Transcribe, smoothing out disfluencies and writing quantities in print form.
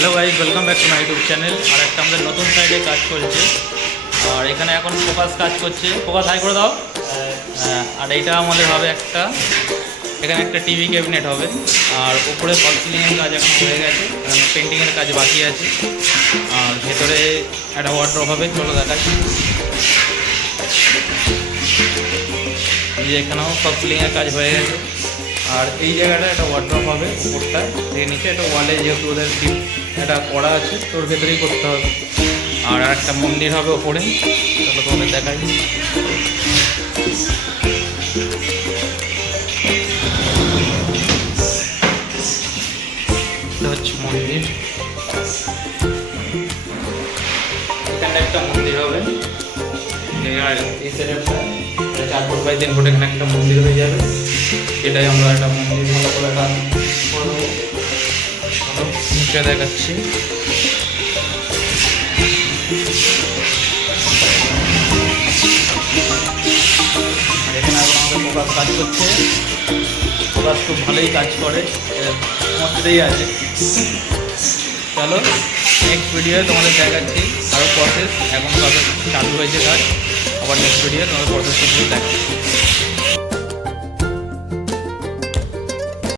Hello guys, welcome back to my YouTube channel. আর একটা আমাদের নতুন সাইডে কাজ চলছে, আর এখানে এখন ফোকাস কাজ করছে। ফোকাস হাই করে দাও। আর এইটা আমাদের হবে একটা, এখানে একটা টিভি ক্যাবিনেট হবে। আর উপরে ফল সিলিংয়ের কাজ এখন হয়ে গেছে, পেন্টিংয়ের কাজ বাকি আছে। আর ভেতরে একটা ওয়ার্ড্রপ হবে, চলো দেখাই। এই যে এখানেও ফল সিলিংয়ের কাজ হয়ে গেছে। আর এই জায়গাটা একটা ওয়ার্ড্রপ হবে উপরটায়, থেকে নিচে একটা ওয়ালে, যেহেতু ওদের একটা করা আছে তোর ভেতরেই করতে হবে। আর একটা মন্দির হবে ওপরে, চলো তোমাদের দেখাই। এটা হচ্ছে মন্দির, এখানে একটা মন্দির হবে। এই সেটআপটা 4 ফুট বাই 3 ফুট এখানে একটা মন্দির হয়ে যাবে। এটাই আমরা একটা মন্দির ভালো করে কাজ করবো। নিচে দেখাচ্ছি। এখানে এখন আমাদের ফোকাস কাজ করছে। ফোকাস খুব ভালোই কাজ করে, মধ্যেই আছে। চলো নেক্সট ভিডিওয়ে তোমাদের দেখাচ্ছি আরও প্রসেস। এখন প্রসেস চালু হয়েছে কাজ, আবার নেক্সট ভিডিও তোমাদের প্রসেস দেখাচ্ছি।